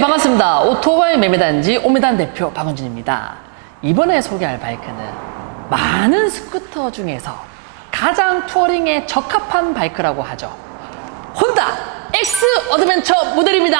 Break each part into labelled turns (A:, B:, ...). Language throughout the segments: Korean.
A: 반갑습니다. 오토바이 매매단지 오메단 대표 박원준입니다. 이번에 소개할 바이크는 많은 스쿠터 중에서 가장 투어링에 적합한 바이크라고 하죠. 혼다 X 어드벤처 모델입니다.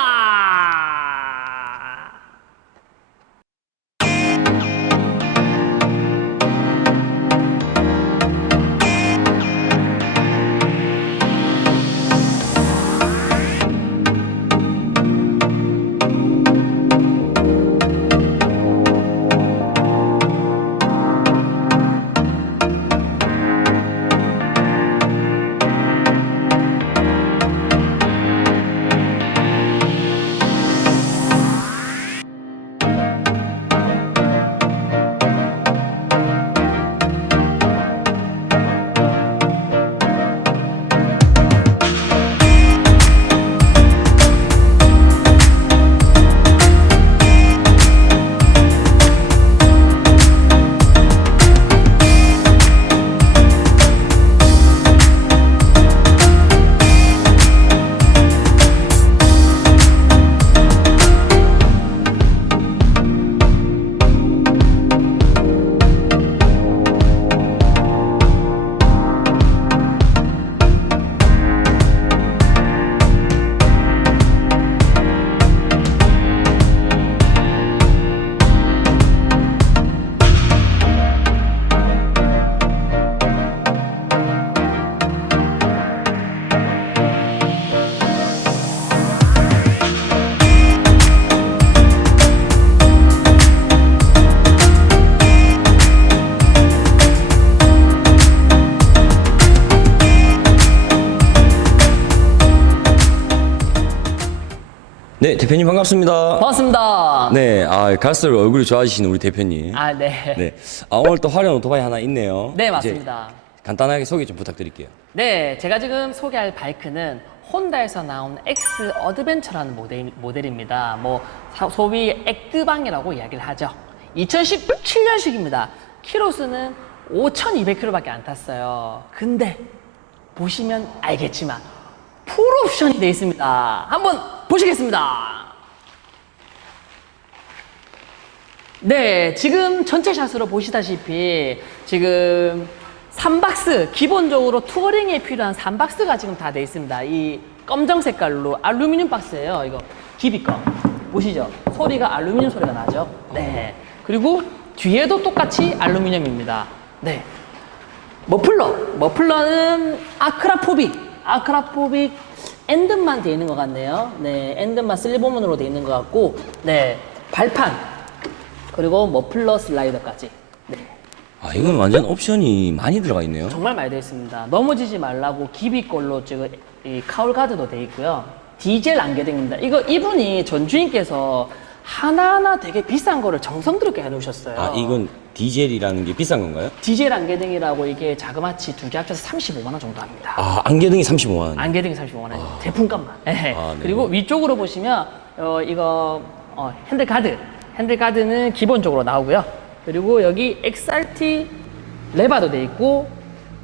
B: 네, 대표님 반갑습니다.
A: 반갑습니다.
B: 네, 아, 갈수록 얼굴이 좋아지시는 우리 대표님.
A: 아, 네.
B: 네. 아, 오늘 또 화려한 오토바이 하나 있네요.
A: 네, 맞습니다.
B: 간단하게 소개 좀 부탁드릴게요.
A: 네, 제가 지금 소개할 바이크는 혼다에서 나온 X 어드벤처라는 모델, 모델입니다. 뭐 사- 소위 액드방이라고 이야기를 하죠. 2017년식입니다. 키로수는 5,200km밖에 안 탔어요. 근데 보시면 알겠지만 풀 옵션이 되어 있습니다. 한번 보시겠습니다. 네, 지금 전체 샷으로 보시다시피 지금 3박스 기본적으로 투어링에 필요한 3박스가 지금 다돼 있습니다. 이 검정 색깔로 알루미늄 박스예요. 이거 기비 거 보시죠. 소리가 알루미늄 소리가 나죠. 네. 그리고 뒤에도 똑같이 알루미늄입니다. 네. 머플러. 머플러는 아크라포빅. 아크라포빅 엔드만 돼 있는 것 같네요. 네, 엔드만 슬리버문으로 돼 있는 것 같고, 네, 발판 그리고 머플러 슬라이더까지. 네,
B: 아, 이건 완전 옵션이 많이 들어가 있네요.
A: 정말 많이 되어 있습니다. 넘어지지 말라고 기비 걸로 지금 이 카울 가드도 돼 있고요. 디젤 안개등입니다. 이거 이분이 전 주인께서 하나하나 되게 비싼 거를 정성스럽게 해놓으셨어요.
B: 아, 이건 디젤이라는 게 비싼 건가요?
A: 디젤 안개등이라고 이게 자그마치 두 개 합쳐서 35만 원 정도 합니다.
B: 아, 안개등이 35만 원.
A: 안개등이 35만 원. 제품값만. 네.
B: 아, 네.
A: 그리고 위쪽으로 보시면 어, 이거 어, 핸들 가드. 핸들 가드는 기본적으로 나오고요. 그리고 여기 XRT 레바도 돼 있고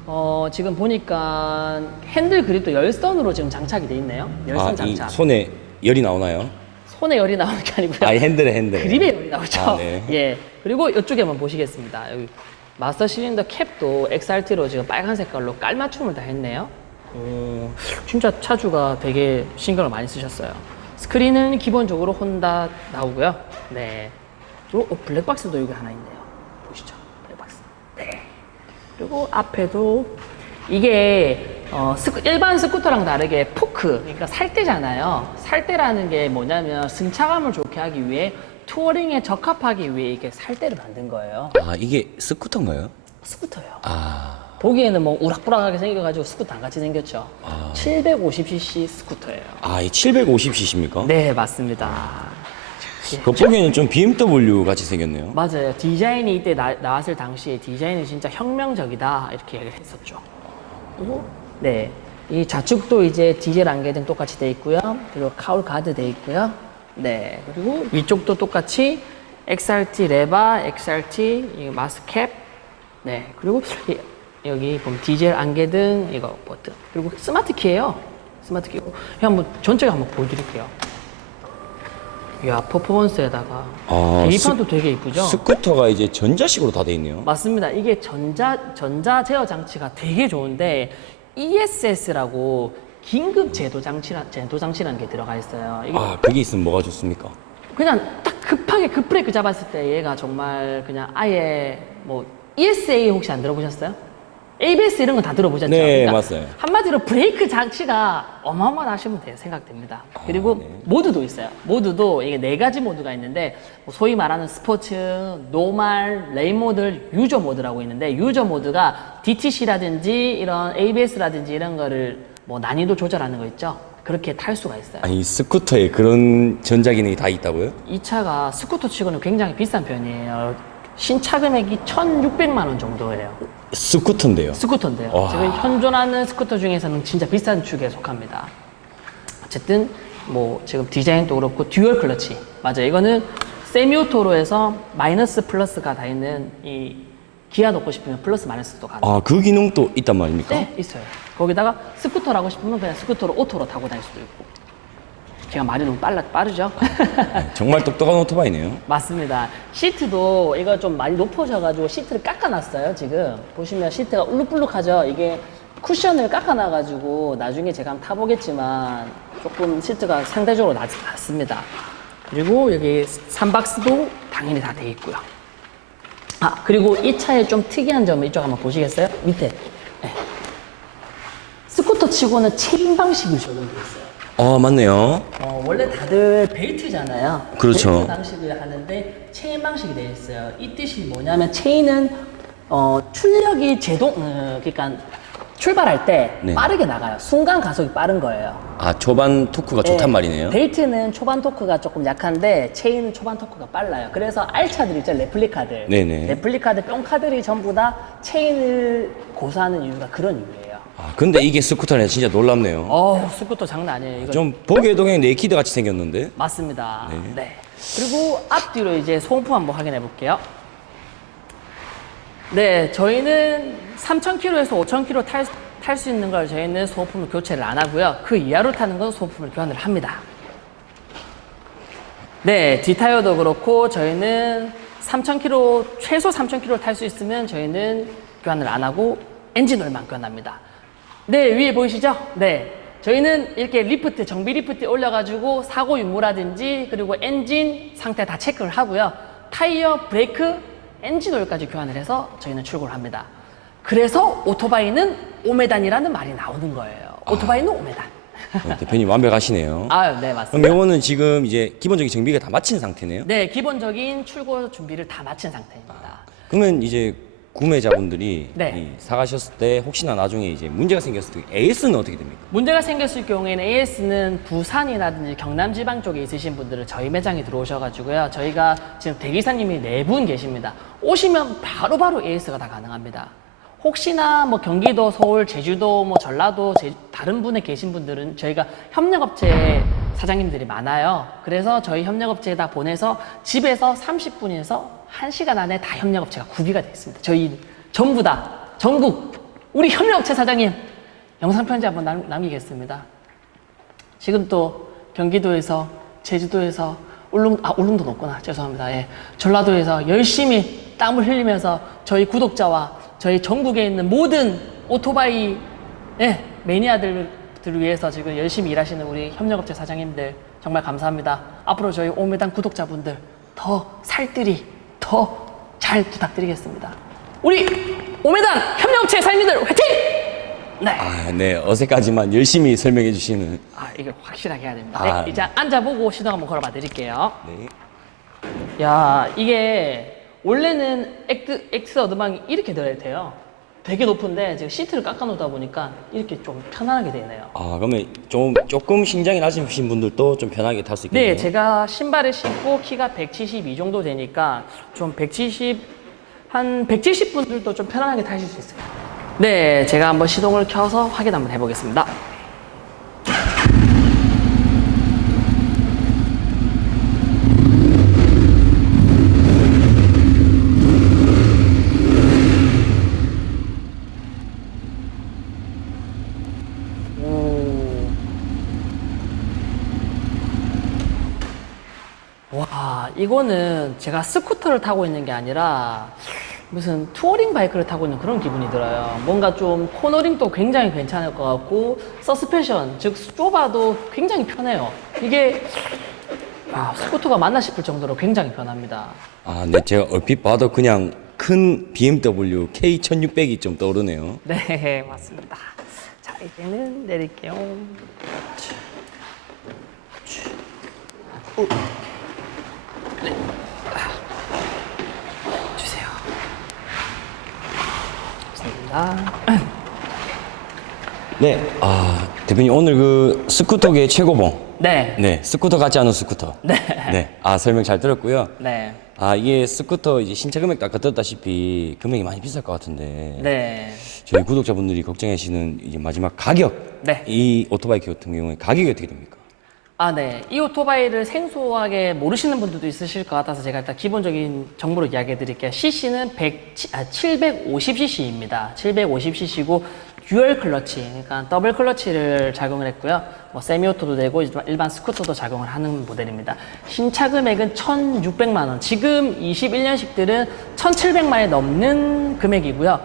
A: 어, 지금 보니까 핸들 그립도 열선으로 지금 장착이 돼 있네요. 열선
B: 아, 이
A: 장착.
B: 손에 열이 나오나요?
A: 손에 열이 나오는 게 아니고요.
B: 아, 이 핸들에 핸들.
A: 그립에 열이 나오죠.
B: 아, 네.
A: 예. 그리고 이쪽에 한번 보시겠습니다. 여기 마스터 실린더 캡도 XRT로 지금 빨간 색깔로 깔맞춤을 다 했네요. 오, 진짜 차주가 되게 신경을 많이 쓰셨어요. 스크린은 기본적으로 혼다 나오고요. 네. 그리고 어, 블랙박스도 여기 하나 있네요. 보시죠. 블랙박스. 네. 그리고 앞에도 이게 어, 스쿠- 일반 스쿠터랑 다르게 포크, 그러니까 살대잖아요. 살대라는 게 뭐냐면 승차감을 좋게 하기 위해 투어링에 적합하기 위해 이게 살대를 만든 거예요.
B: 아, 이게 스쿠터인가요?
A: 스쿠터요.
B: 아,
A: 보기에는 뭐 우락부락하게 생겨가지고 스쿠터 안 같이 생겼죠. 750cc 스쿠터예요.
B: 아, 이 750cc입니까?
A: 네, 맞습니다.
B: 그 보기에는 좀 BMW 같이 생겼네요.
A: 맞아요. 디자인이 이때 나, 나왔을 당시에 디자인이 진짜 혁명적이다 이렇게 얘기를 했었죠. 그리고 네, 이 좌측도 이제 디젤 안개등 똑같이 돼 있고요. 그리고 카울 가드 돼 있고요. 네, 그리고 위쪽도 똑같이 XRT 레바, XRT 이 마스캡, 네, 그리고 이- 여기 보면 디젤 안개등 이거 버튼 그리고 스마트 키예요. 스마트 키. 한번 전체가 한번 보여드릴게요. 이야 퍼포먼스에다가
B: 아,
A: 계기판도 되게 이쁘죠?
B: 스쿠터가 이제 전자식으로 다 돼 있네요.
A: 맞습니다. 이게 전자 전자 제어 장치가 되게 좋은데 ESS라고 긴급 제도 장치라 제도 장치라는 게 들어가 있어요. 이게
B: 아, 그게 있으면 뭐가 좋습니까?
A: 그냥 딱 급하게 급브레이크 잡았을 때 얘가 정말 그냥 아예 뭐 ESA 혹시 안 들어보셨어요? ABS 이런 거다 들어보셨죠?
B: 네, 맞아요.
A: 한마디로 브레이크 장치가 어마어마하시면 돼요 생각됩니다. 그리고
B: 네.
A: 모드도 있어요. 모드도 이게 네 가지 모드가 있는데 뭐 소위 말하는 스포츠, 노말, 레인 모드, 유저 모드라고 있는데 유저 모드가 DTC라든지 이런 ABS라든지 이런 거를 뭐 난이도 조절하는 거 있죠? 그렇게 탈 수가 있어요.
B: 아니, 스쿠터에 그런 전자 기능이 다 있다고요?
A: 이 차가 스쿠터 치고는 굉장히 비싼 편이에요. 신차 금액이 1,600만 원 정도예요.
B: 스쿠터인데요.
A: 스쿠터인데요.
B: 와.
A: 지금 현존하는 스쿠터 중에서는 진짜 비싼 축에 속합니다. 어쨌든 뭐 지금 디자인도 그렇고 듀얼 클러치 맞아요. 이거는 세미오토로 해서 마이너스 플러스가 다 있는 이 기아 넣고 싶으면 플러스 마이너스도 가능.
B: 아, 그 기능도 있단 말입니까?
A: 네, 있어요. 거기다가 스쿠터라고 싶으면 그냥 스쿠터로 오토로 타고 다닐 수도 있고. 제가 말이 너무 빨라 빠르죠?
B: 정말 똑똑한 오토바이네요.
A: 맞습니다. 시트도 이거 좀 많이 높아져가지고 시트를 깎아놨어요. 지금 보시면 시트가 울룩불룩하죠. 이게 쿠션을 깎아놔가지고 나중에 제가 한번 타보겠지만 조금 시트가 상대적으로 낮, 낮습니다. 그리고 여기 삼박스도 당연히 다 돼 있고요. 아 그리고 이 차에 좀 특이한 점을 이쪽 한번 보시겠어요? 밑에 네. 스쿠터 치고는 체인 방식이 적용돼 있어요.
B: 아, 맞네요.
A: 어, 원래 다들 벨트잖아요.
B: 그렇죠.
A: 벨트 방식을 하는데 체인 방식이 되어 있어요. 이 뜻이 뭐냐면 체인은 어, 출력이 제동, 어, 그러니까 출발할 때
B: 네.
A: 빠르게 나가요. 순간 가속이 빠른 거예요.
B: 아, 초반 토크가 좋단
A: 네.
B: 말이네요.
A: 벨트는 초반 토크가 조금 약한데 체인은 초반 토크가 빨라요. 그래서 알차들 있죠, 레플리카들.
B: 네네.
A: 레플리카들, 뿅카들이 전부 다 체인을 고수하는 이유가 그런 이유예요.
B: 아, 근데 이게 스쿠터네 진짜 놀랍네요.
A: 어우, 스쿠터 장난 아니에요. 이거
B: 좀 보기에도 그냥 네이키드 같이 생겼는데.
A: 맞습니다.
B: 네.
A: 네. 그리고 앞뒤로 이제 소음품 한번 확인해 볼게요. 네, 저희는 3,000km에서 5,000km 탈, 탈 수 있는 걸 저희는 소모품을 교체를 안 하고요. 그 이하로 타는 건 소모품을 교환을 합니다. 네, 뒷타이어도 그렇고 저희는 3,000km, 최소 3,000km 탈 수 있으면 저희는 교환을 안 하고 엔진오일만 교환합니다. 네, 위에 보이시죠? 네. 저희는 이렇게 리프트, 정비 리프트 올려가지고 사고 유무라든지 그리고 엔진 상태 다 체크를 하고요. 타이어, 브레이크, 엔진 오일까지 교환을 해서 저희는 출고를 합니다. 그래서 오토바이는 오메단이라는 말이 나오는 거예요. 오토바이는 오메단.
B: 어, 대표님 완벽하시네요.
A: 아, 네, 맞습니다.
B: 그럼 요거는 지금 이제 기본적인 정비가 다 마친 상태네요.
A: 네, 기본적인 출고 준비를 다 마친 상태입니다.
B: 그러면 이제 구매자분들이
A: 네.
B: 이 사가셨을 때 혹시나 나중에 이제 문제가 생겼을 때 AS는 어떻게 됩니까?
A: 문제가 생겼을 경우에는 AS는 부산이라든지 경남 지방 쪽에 있으신 분들은 저희 매장에 들어오셔가지고요. 저희가 지금 대기사님이 네 분 계십니다. 오시면 바로바로 AS가 다 가능합니다. 혹시나 뭐 경기도, 서울, 제주도, 뭐 전라도 제- 다른 분에 계신 분들은 저희가 협력업체 사장님들이 많아요. 그래서 저희 협력업체에다 보내서 집에서 30분에서 1시간 안에 다 협력업체가 구비가 되어 있습니다. 저희 전부 다 전국 우리 협력업체 사장님 영상 편지 한번 남, 남기겠습니다. 지금 또 경기도에서 제주도에서 울릉 아 울릉도 없구나 죄송합니다. 예. 전라도에서 열심히 땀을 흘리면서 저희 구독자와 저희 전국에 있는 모든 오토바이 예, 매니아들을 위해서 지금 열심히 일하시는 우리 협력업체 사장님들 정말 감사합니다. 앞으로 저희 오메단 구독자분들 더 살뜰히 더 잘 부탁드리겠습니다. 우리 오메단 협력업체 사장님들 화이팅! 네.
B: 아, 네. 어색하지만 열심히 설명해 주시는.
A: 아, 이게 확실하게 해야 됩니다.
B: 아,
A: 네, 이제 앉아보고 시동 한번 걸어봐 드릴게요.
B: 네.
A: 야, 이게 원래는 액트, 액트 어드방이 이렇게 들어야 되게 높은데 지금 시트를 깎아놓다 보니까 이렇게 좀 편안하게 되네요.
B: 아, 그러면 좀 조금 신장이 낮으신 분들도 좀 편하게 탈 수 있겠네요.
A: 네, 제가 신발을 신고 키가 172 정도 되니까 좀 170, 한 170 분들도 좀 편안하게 타실 수 있어요. 네, 제가 한번 시동을 켜서 확인 한번 해보겠습니다. 오. 이거는 제가 스쿠터를 타고 있는 게 아니라 무슨 투어링 바이크를 타고 있는 그런 기분이 들어요. 뭔가 좀 코너링도 굉장히 괜찮을 것 같고 서스펜션 즉 좁아도 굉장히 편해요. 이게 아, 스쿠터가 맞나 싶을 정도로 굉장히 편합니다.
B: 아, 네, 제가 얼핏 봐도 그냥 큰 BMW K1600이 좀 떠오르네요.
A: 네, 맞습니다. 자, 이제는 내릴게요. 우. 네. 주세요. 감사합니다.
B: 네, 아, 대표님 오늘 그 스쿠터계 최고봉.
A: 네.
B: 네, 스쿠터 같지 않은 스쿠터.
A: 네.
B: 네, 아, 설명 잘 들었고요.
A: 네.
B: 아, 이게 스쿠터 이제 신차 금액도 아까 들었다시피 금액이 많이 비쌀 것 같은데.
A: 네.
B: 저희 구독자분들이 걱정하시는 이제 마지막 가격.
A: 네.
B: 이 오토바이 같은 경우에 가격이 어떻게 됩니까?
A: 아, 네. 이 오토바이를 생소하게 모르시는 분들도 있으실 것 같아서 제가 일단 기본적인 정보를 이야기해 드릴게요. CC는 100, 아, 750cc입니다. 750cc고 듀얼 클러치, 그러니까 더블 클러치를 작용을 했고요. 뭐 세미오토도 되고 일반 스쿠터도 작용을 하는 모델입니다. 신차 금액은 1,600만 원. 지금 21년식들은 1,700만 원이 넘는 금액이고요.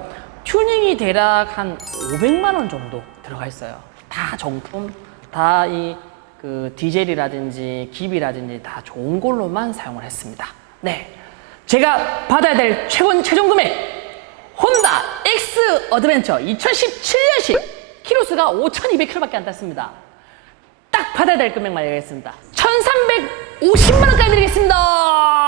A: 튜닝이 대략 한 500만 원 정도 들어가 있어요. 다 정품, 다이 그 디젤이라든지 기비라든지 다 좋은 걸로만 사용을 했습니다. 네, 제가 받아야 될 최고 최종 금액 혼다 X 어드벤처 2017년식 키로수가 5,200km밖에 안 탔습니다. 딱 받아야 될 금액만 얘기하겠습니다. 1,350만 원까지 드리겠습니다.